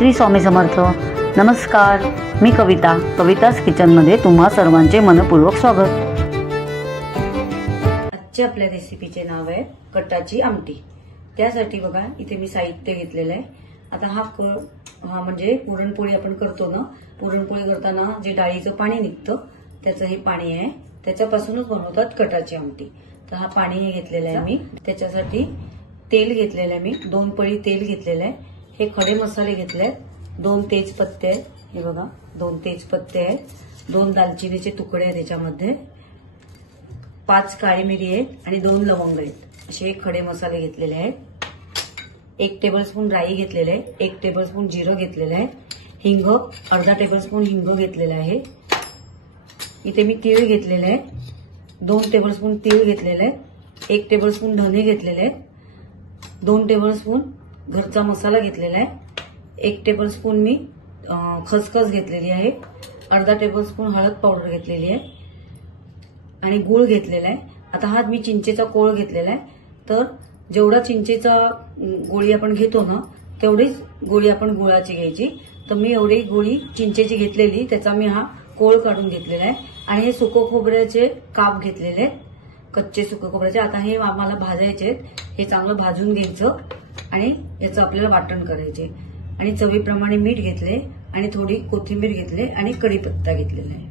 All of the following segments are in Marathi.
श्री स्वामी समर्थ. नमस्कार, मी कविताच किचनमध्ये तुम्हा सर्वांचे मनपूर्वक स्वागत. आजच्या आपल्या रेसिपीचे नाव आहे कटाची आमटी. त्यासाठी बघा इथे मी साहित्य घेतलेलं आहे. आता हा म्हणजे पुरणपोळी आपण करतो ना, पुरणपोळी करताना जे डाळीचं पाणी निघतं त्याचं हे पाणी आहे, त्याच्यापासूनच बनवतात कटाची आमटी. तर हा पाणी हे घेतलेलं आहे मी. त्याच्यासाठी तेल घेतलेलं आहे मी, 2 पळी तेल घेतलेलं आहे. हे खडे मसाले घेतले आहेत, 2 तेजपत्ते आहेत, हे बघा 2 तेजपत्ते आहेत, 2 दालचिनीचे तुकडे आहेत त्याच्यामध्ये, 5 काळी मिरी आहेत आणि 2 लवंग आहेत. असे हे खडे मसाले घेतलेले आहेत. 1 टेबलस्पून राई घेतलेले आहे, 1 टेबलस्पून जिरं घेतलेलं आहे, हिंग अर्धा टेबलस्पून हिंग घेतलेला आहे. इथे मी तीळ घेतलेले आहे, 2 टेबलस्पून तीळ घेतलेले आहे, 1 टेबलस्पून धने घेतलेले आहेत, 2 टेबलस्पून घरचा मसाला घेतलेला आहे, 1 टेबलस्पून मी खसखस घेतलेली आहे, अर्धा टेबलस्पून हळद पावडर घेतलेली आहे आणि गूळ घेतलेला आहे. आता हा मी चिंचेचा कोळ घेतलेला आहे. तर जेवढा चिंचेचा गोळी आपण घेतो ना तेवढीच गोळी आपण गुळाची घ्यायची. तर मी एवढी गोळी चिंचेची घेतलेली, त्याचा मी हा कोळ काढून घेतलेला आहे. आणि हे सुको खोबऱ्याचे काप घेतलेले आहेत, कच्चे सुको खोबऱ्याचे. आता हे आम्हाला भाजायचे आहेत. हे चांगलं भाजून घ्यायचं आणि याचं आपल्याला वाटण करायचे. आणि चवीप्रमाणे मीठ घेतले आणि थोडी कोथिंबीर घेतले आणि कढीपत्ता घेतलेला आहे.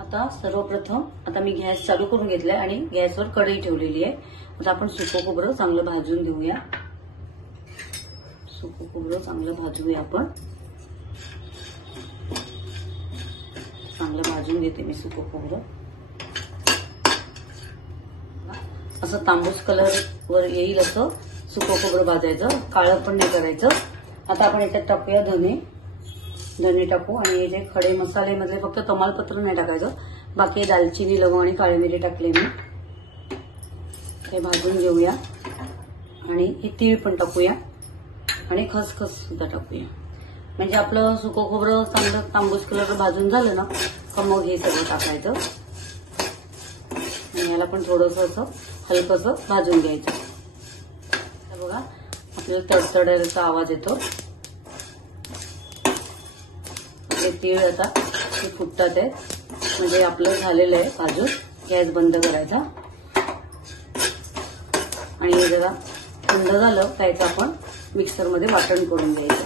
आता सर्वप्रथम आता मी गॅस चालू करून घेतलाय आणि गॅसवर कढई ठेवलेली आहे. आता आपण सुको खोबरं चांगलं भाजून घेऊया. सुको खोबरं चांगलं भाजूया आपण. चांगलं भाजून घेते मी सुको खोबरं. असं तांबूस कलर वर येईल असं सुको खोबरं भाजायचं, काळं पण नाही करायचं. आता आपण याच्यात टाकूया धने टाकू आणि हे जे खडे मसाले मधले फक्त तमालपत्र नाही टाकायचं, बाकी दालचिनी लवंग आणि काळी मिरी टाकले मी. हे भाजून घेऊया आणि हे तीळ पण टाकूया आणि खसखस सुद्धा टाकूया. म्हणजे आपलं सुको खोबरं चांगलं तांबूस कलर भाजून झालं ना का मग हे सगळं टाकायचं आणि याला पण थोडंसं असं हलकंसं भाजून घ्यायचं. बघा आपल्याला तडतडायचा आवाज येतो. आपले तीळ आता ते फुटतात आहेत, म्हणजे आपलं झालेलं आहे भाजून. गॅस बंद करायचा आणि हे जरा थंड झालं त्याचं आपण मिक्सरमध्ये वाटण करून घ्यायचं.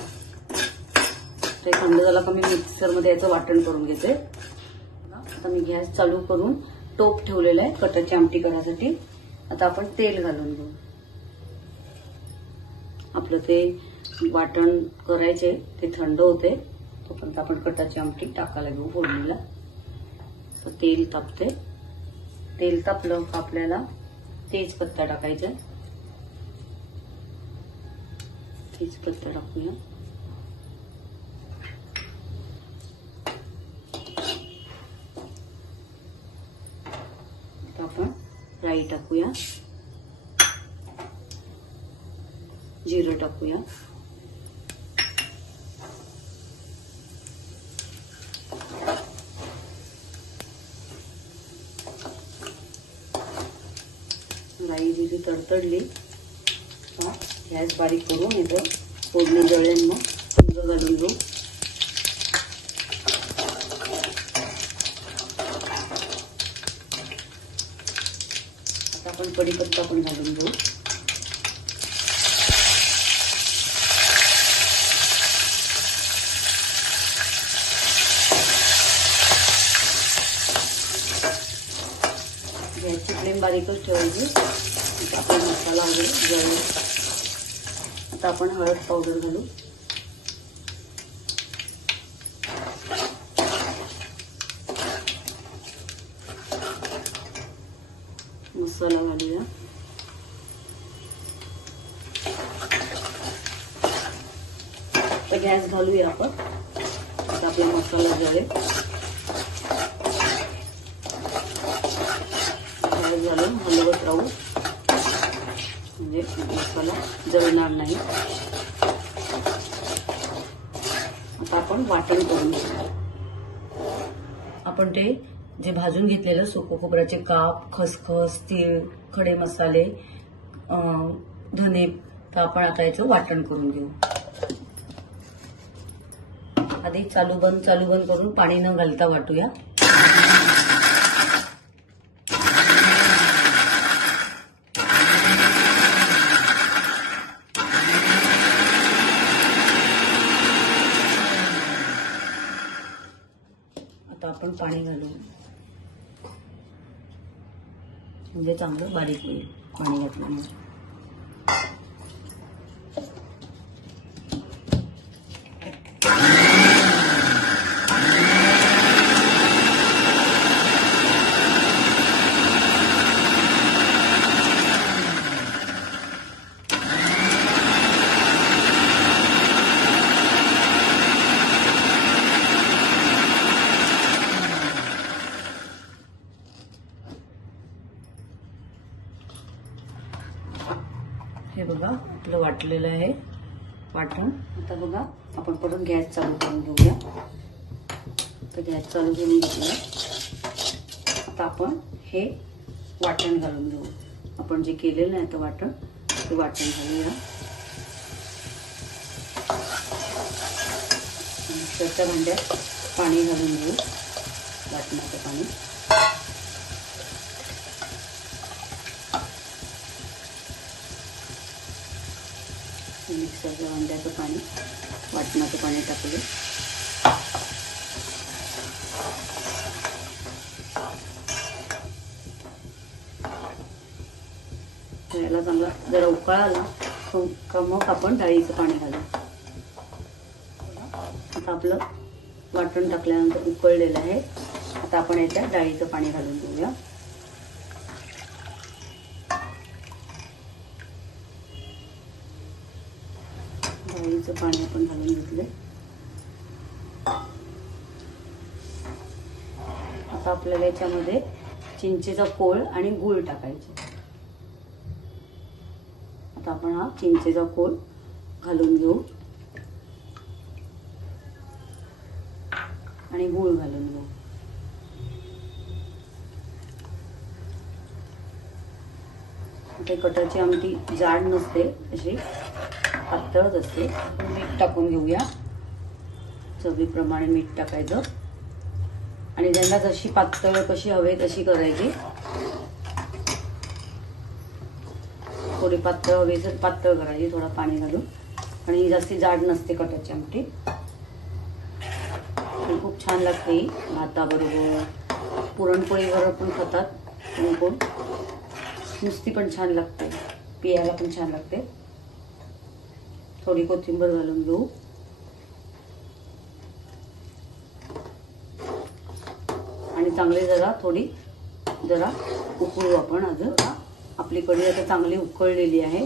ते थंड झालं का मी मिक्सरमध्ये याचं वाटण करून घेते. आता मी गॅस चालू करून टोप ठेवलेला आहे कटाची आमटी करण्यासाठी. आता आपण तेल घालून घेऊ. आपलं ते वाटण करायचे ते थंड होते तोपर्यंत आपण कटाची आमटी टाकायला घेऊ फोडणीला. तर तेल तापते. तेल तापलं का आपल्याला तेजपत्ता टाकायचा. तेजपत्ता टाकूया. आपण राई टाकूया, जिरं टाकूया, राई जिरी तडतडली गॅस बारीक करून याचं फोडणी जळेल मग हिंग घालून घेऊ. आता आपण कढीपत्ता पण घालून घेऊ. गॅसची फ्लेम बारीकच ठेवायची. आपण मसाला वगैरे जळेल. आता आपण हळद पावडर घालू. मसाला घालूया. तर गॅस घालूया आपण. आता आपला मसाला जळेल. गॅस घालून हलवत राहू म्हणजे मसाला जळणार नाही. आता आपण वाटण करून घेऊ. आपण ते जे भाजून घेतलेलं सुको खोबऱ्याचे काप, खसखस, तीळ, खडे मसाले, धने, तर आपण आता याचं वाटण करून घेऊ. आधी चालू बंद करून पाणी न घालता वाटूया। आता आपण पाणी घालू म्हणजे चांगलं बारीक होईल पाणी घातल्यामुळे। हे बघा आपलं वाटलेलं आहे वाटण। आता बघा आपण परत गॅस चालू करून घेऊया। तर गॅस चालू करून घेऊया। आता आपण हे वाटण घालून घेऊ। आपण जे केलेलं आहे ते वाटण घालूया। मिक्सरच्या भांड्यात पाणी घालून घेऊ, वाटणाचं पाणी। मिक्सरच्या भांड्याचं पाणी, वाटणाचं पाणी टाकले। याला चांगला जरा उकळा आला का मग आपण डाळीचं पाणी घालू। आता आपलं वाटण टाकल्यानंतर उकळलेलं आहे। आता आपण याच्यात डाळीचं पाणी घालून घेऊया। डाळीचं पाणी आपण घालून घेतले। आता आपल्याला याच्यामध्ये चिंचेचा कोळ आणि गूळ टाकायचे। आता आपण हा चिंचेचा कोळ घालून घेऊ आणि गूळ घालून घेऊ। आता कटाची आमटी जाड नसते, अशी पातळच असते। मीठ टाकून घेऊया, चवीप्रमाणे मीठ टाकायचं आणि ज्यांना जशी पातळ कशी हवे तशी करायची। थोडी पातळ हवी तर पातळ करायची, थोडा पाणी घालून। आणि जास्ती जाड नसते कटाची आमटी, खूप छान लागते। भाताबरोबर, पुरणपोळीवर पण खातात कोण, नुसती पण छान लागते, पियाला पण छान लागते। थोडी कोथिंबीर घालून घेऊ आणि चांगले जरा उकळू आपण। अजून आपली कढी आता चांगली उकळलेली आहे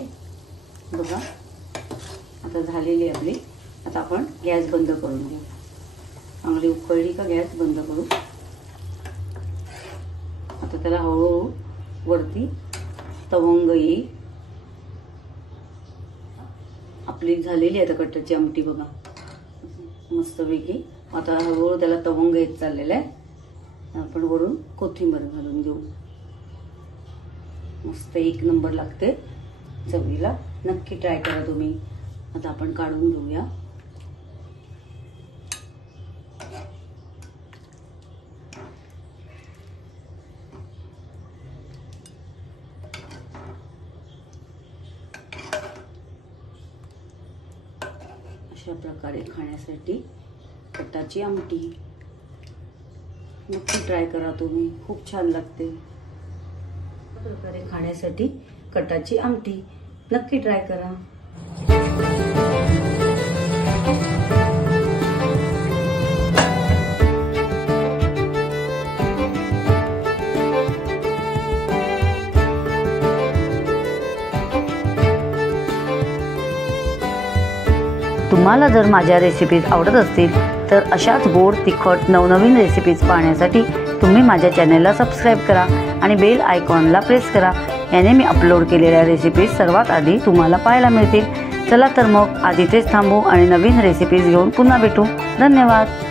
बघा, आता झालेली आपली। आता आपण गॅस बंद करून घेऊ। चांगली उकळली का गॅस बंद करू। आता त्याला हळूहळू वरती तवंग येईल। आपली झालेली आहे कटाची आमटी बघा मस्तपैकी। आता हळूहळू त्याला तवंग येत चाललेला आहे। आपण वरून कोथिंबीर घालून घेऊ, मस्त एक नंबर लागते चवीला। नक्की ट्राय करा तुम्ही। आता आपण काढून घेऊया। अशा प्रकारे खाण्यासाठी कटाची आमटी नक्की ट्राय करा तुम्ही, खूप छान लागते। अशा प्रकारे खाण्यासाठी कटाची आमटी नक्की ट्राय करा। तुम्हाला जर माझ्या रेसिपीज आवडत असतील तर अशाच गोड तिखट नवनवीन रेसिपीज पाहण्यासाठी तुम्ही माझ्या चॅनलला सबस्क्राईब करा आणि बेल आयकॉनला प्रेस करा। याने मी अपलोड केलेल्या रेसिपीज सर्वात आधी तुम्हाला पाहायला मिळतील। चला तर मग आज इथेच थांबू आणि नवीन रेसिपीज घेऊन पुन्हा भेटू। धन्यवाद।